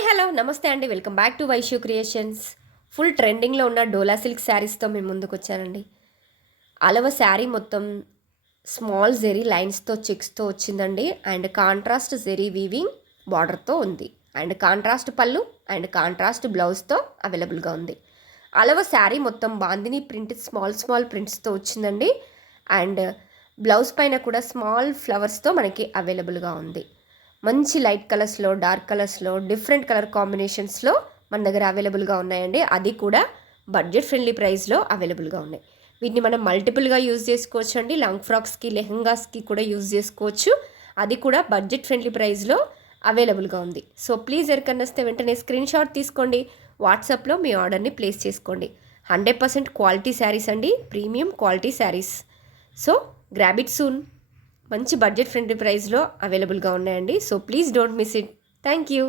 Hi hello నమస్తే అండి, welcome back to Vaishu creations. Full ట్రెండింగ్లో ఉన్న డోలా సిల్క్ శారీస్తో మేము ముందుకు వచ్చానండి. అలవ శారీ మొత్తం స్మాల్ జెరీ లైన్స్తో చెక్స్తో వచ్చిందండి. అండ్ కాంట్రాస్ట్ జెరీ వీవింగ్ బార్డర్తో ఉంది. అండ్ కాంట్రాస్ట్ పళ్ళు అండ్ కాంట్రాస్ట్ బ్లౌజ్తో అవైలబుల్గా ఉంది. అలవ శారీ మొత్తం బాందిని ప్రింట్ స్మాల్ ప్రింట్స్తో వచ్చిందండి. అండ్ బ్లౌజ్ పైన కూడా స్మాల్ ఫ్లవర్స్తో మనకి అవైలబుల్గా ఉంది. మంచి లైట్ కలర్స్లో, డార్క్ కలర్స్లో, డిఫరెంట్ కలర్ కాంబినేషన్స్లో మన దగ్గర అవైలబుల్గా ఉన్నాయండి. అది కూడా బడ్జెట్ ఫ్రెండ్లీ ప్రైస్లో అవైలబుల్గా ఉన్నాయి. వీటిని మనం మల్టిపుల్గా యూజ్ చేసుకోవచ్చు అండి. లాంగ్ ఫ్రాక్స్కి, లెహంగాస్కి కూడా యూజ్ చేసుకోవచ్చు. అది కూడా బడ్జెట్ ఫ్రెండ్లీ ప్రైస్లో అవైలబుల్గా ఉంది. సో ప్లీజ్ ఎవరికన్నా వస్తే వెంటనే స్క్రీన్ షాట్ తీసుకోండి, వాట్సాప్లో మీ ఆర్డర్ని ప్లేస్ చేసుకోండి. 100% క్వాలిటీ శారీస్ అండి, premium quality saris. So grab it soon. మంచి బడ్జెట్ ఫ్రెండ్లీ ప్రైస్లో అవైలబుల్గా ఉన్నాయండి. So please don't miss it. Thank you.